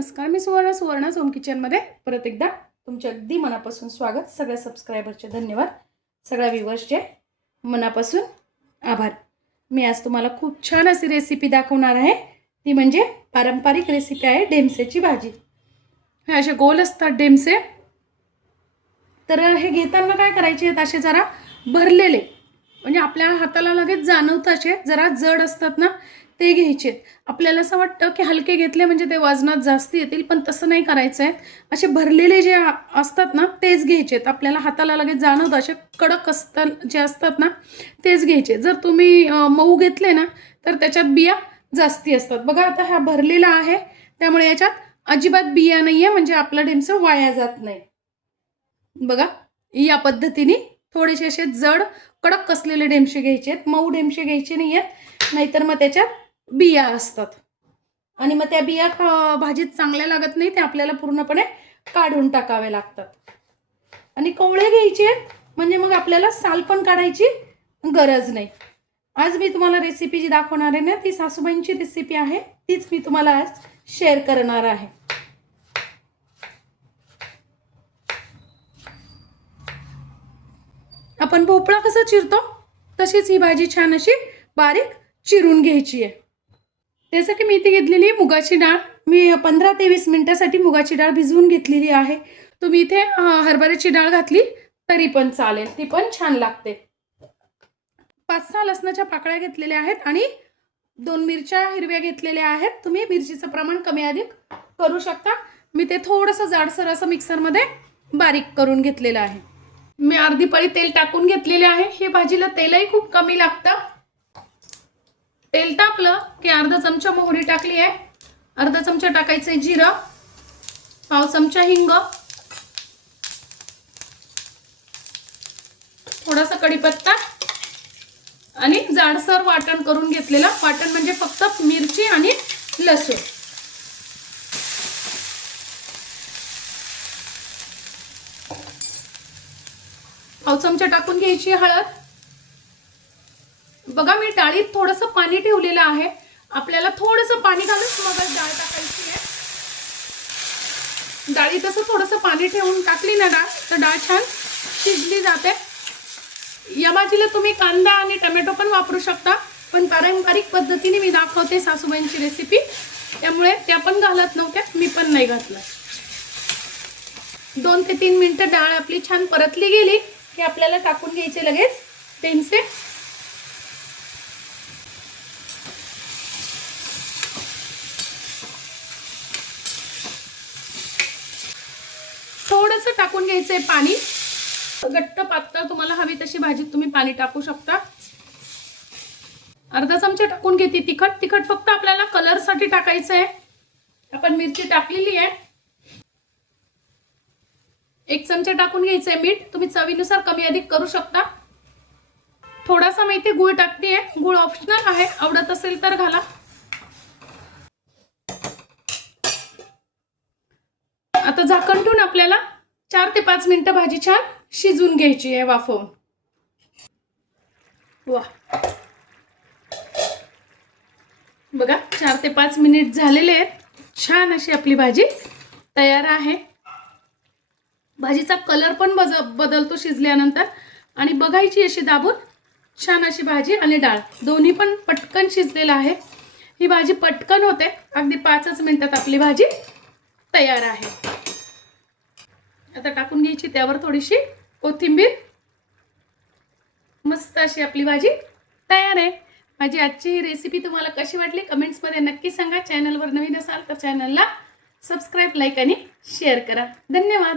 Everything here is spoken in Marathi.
नमस्कार मी सुवर्ण सुवर्ण होम किचनमध्ये. परत एकदा तुमचे अगदी मनापासून स्वागत. सगळ्या सबस्क्रायबरचे धन्यवाद. सगळ्या व्ह्युवर्सचे मनापासून आभार. मी आज तुम्हाला खूप छान अशी रेसिपी दाखवणार आहे. ती म्हणजे पारंपरिक रेसिपी आहे डेमसेची भाजी. हे असे गोल असतात डेमसे. तर हे घेताना काय करायचे आहेत असे जरा भरलेले. म्हणजे आपल्या हाताला लगेच जाणवतं असे. जरा जड असतात ना ते घ्यायचे. आपल्याला असं वाटतं की हलके घेतले म्हणजे ते वजनात जास्त येतील पण तसं नाही करायचं आहे असे भरलेले जे असतात ना तेच घ्यायचे. आहेत आपल्याला हाताला लगेच जाणवतं असे कडक असतात जे असतात ना तेच घ्यायचे. जर तुम्ही मऊ घेतले ना तर त्याच्यात बिया जास्ती असतात. बघा आता हा भरलेला आहे त्यामुळे याच्यात अजिबात बिया नाही आहे म्हणजे आपलं डेमचं वाया जात नाही. बघा या पद्धतीने थोडेसे असे जड कडक कसलेले डेमशे घ्यायचे आहेत मऊ डेमशे घ्यायचे नाही आहेत नाहीतर मग त्याच्यात बिया असतात. आणि मग त्या बिया खा भाजीत चांगल्या लागत नाही त्या आपल्याला पूर्णपणे काढून टाकावे लागतात. आणि कोवळे घ्यायचे आहेत म्हणजे मग आपल्याला साल पण काढायची गरज नाही. आज मी तुम्हाला रेसिपी जी दाखवणार आहे ना ती सासूबाईंची रेसिपी आहे तीच मी तुम्हाला आज शेअर करणार आहे. आपण भोपळा कसा चिरतो? तशीच ही भाजी छान अशी बारीक चिरून घ्यायची आहे. त्यासाठी मी इथे घेतलेली आहे मुगाची डाळ. मी पंधरा ते वीस मिनटासाठी मुगाची डाळ भिजवून घेतलेली आहे. तुम्ही इथे हरभऱ्याची डाळ घातली तरी पण चालेल. ती पण छान लागते. पाच सहा लसणाच्या पाकळ्या घेतलेल्या आहेत आणि दोन मिरच्या हिरव्या घेतलेल्या आहेत. तुम्ही मिरचीचं प्रमाण कमी अधिक करू शकता. मी ते थोडंसं जाडसर असं मिक्सरमध्ये बारीक करून घेतलेलं आहे. मी अर्धी पळी तेल टाकून घेतलेले आहे. हे भाजीला तेलही खूप कमी लागतं. तेल टाकलं की अर्धा चमचा मोहरी टाकली आहे. अर्धा चमचा टाकायचं आहे जिरं पाव चमचा हिंग. थोडासा कढीपत्ता आणि जाडसर वाटण करून घेतलेलं. वाटण म्हणजे फक्त मिरची आणि लसूण. पाव चमचा टाकून घ्यायची हळद. बघा मी डाळीत थोडंसं पाणी ठेवलेलं आहे. आपल्याला थोडंसं पाणी घालूनच मग डाळ टाकायची आहे. डाळीत असं थोडंसं पाणी ठेवून टाकली ना डाळ तर डाळ छान शिजली जाते. या भाजीला तुम्ही कांदा आणि टमॅटो पण वापरू शकता पण पारंपरिक पद्धतीने मी दाखवते सासूबाईंची रेसिपी त्यामुळे त्या पण घालत नव्हत्या मी पण नाही घातलं दोन ते तीन मिनटं डाळ आपली छान परतली गेली की आपल्याला टाकून घ्यायचे लगेच. पेनसे टाकून घ्यायचं आहे पाणी. घट्ट पातळ तुम्हाला हवी तशी भाजीत तुम्ही पाणी टाकू शकता. अर्धा चमचा टाकून घेते. तिखट तिखट फक्त आपल्याला कलरसाठी टाकायचं आहे आपण मिरची टाकलेली आहे. एक चमचा टाकून घ्यायचंय मीठ. तुम्ही चवीनुसार कमी अधिक करू शकता. थोडासा मी इथे गुळ टाकते गुळ ऑप्शनल आहे. आवडत असेल तर घाला. आता झाकण ठेवून आपल्याला चार ते पाच मिनिटं भाजी छान शिजून घ्यायची आहे वाफवून. वा बघा चार ते पाच मिनिट झालेले आहेत. छान अशी आपली भाजी तयार आहे. भाजीचा कलर पण बज बदलतो शिजल्यानंतर. आणि बघायची अशी दाबून छान अशी भाजी आणि डाळ. दोन्ही पण पटकन शिजलेलं आहे. ही भाजी पटकन होते. अगदी पाचच मिनिटात आपली भाजी तयार आहे. आता टाकून घ्यायची त्यावर थोडीशी कोथिंबीर. मस्त अशी आपली भाजी तयार आहे. माझी आजची ही रेसिपी तुम्हाला कशी वाटली कमेंट्समध्ये नक्की सांगा. चॅनलवर नवीन असाल तर चॅनलला सबस्क्राईब लाईक आणि शेअर करा. धन्यवाद.